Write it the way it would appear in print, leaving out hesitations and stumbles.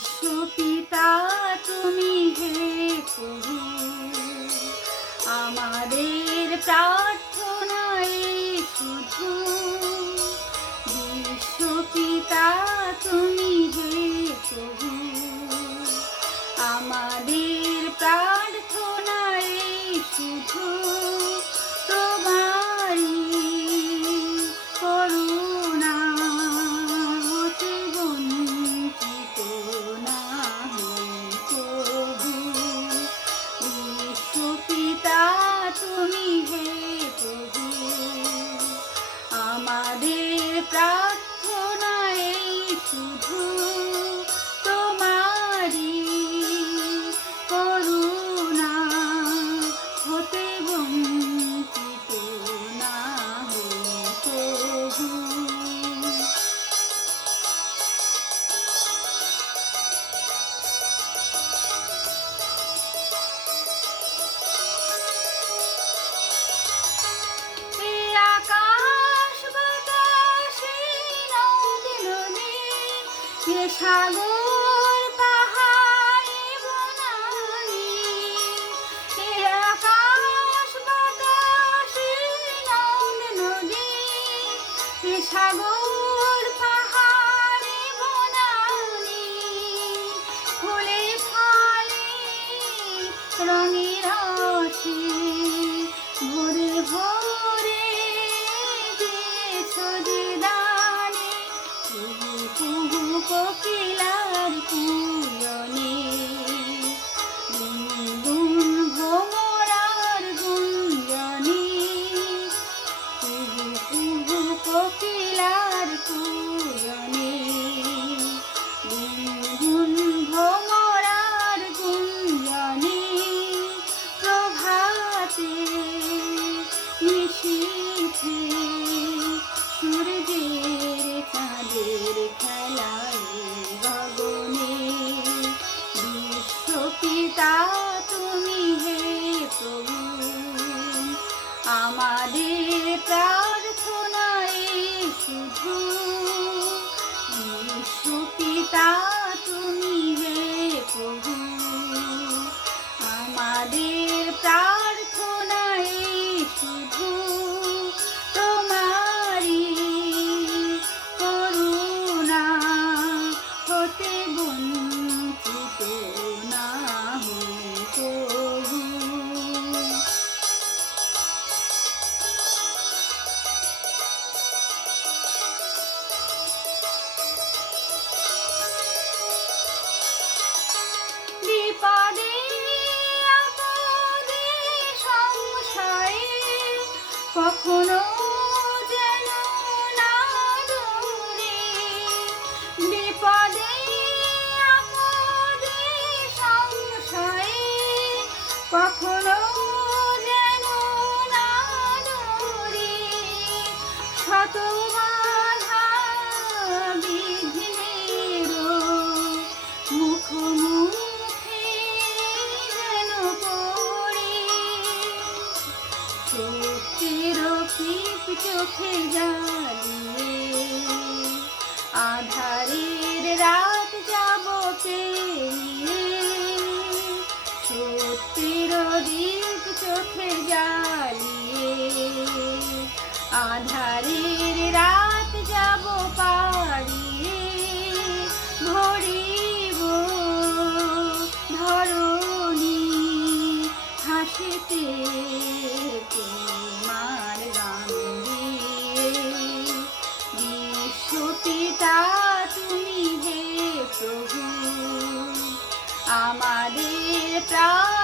বিশ্বপিতা তুমি হে প্রভু, আমাদের প্রার্থনায় শুধু। বিশ্বপিতা তুমি হে প্রভু, আমাদের প্রার্থনায় শুধু তোমারই করুণা হতে বঞ্চিত না হই প্রভু। বিশ্বপিতা তুমি হে প্রভু, আমাদের প্রার্থনায় শুধু তোমারই করুণা হতে বঞ্চিত না হই প্রভু। সাগর পাহাড় বনানী, আকাশ বাতাস নদ নদী, সাগর পাহাড় বনানী, ফুলে ফলে রঙে রসে ভরে ভরে দিয়েছো যে দানে, কুহু কুহু কোকিলার কুয়নে, গুনগুন ভ্রমরার গুঞ্জনে, কুহু কুহু কোকিলার কুয়নে, গুনগুন ভ্রমরার গুঞ্জনে, প্রভাতে নিশীথে সূর্যের চাঁদের খেলায় গগনে। বিশ্বপিতা তুমি হে প্রভু, আমাদের প্রার্থনায় শুধু। বিশ্বপিতা তুমি হে প্রভু, আমাদের প্রার্থনায় শুধু তোমারই করুণা হতে বঞ্চিত না হই প্রভু। বিপদে আপদে সংশয়ে কখনো যেন না ডোরে, বিপদে আপদে সংশয়ে কখনো যেন না ডোরে, শত বাধা বিঘ্নেরও মুখোমুখি যেন পড়ে, সত্যের দীপ চোখে জ্বালিয়ে আধারের রাত যাব পেরিয়ে, সত্যের দীপ চোখে জ্বালিয়ে আধারের রাত যাব পাড়িয়ে, ভরিব ধরণী হাসিতে তোমার গান দিয়ে। বিশ্বপিতা তুমি হে প্রভু, আমাদের প্রাণ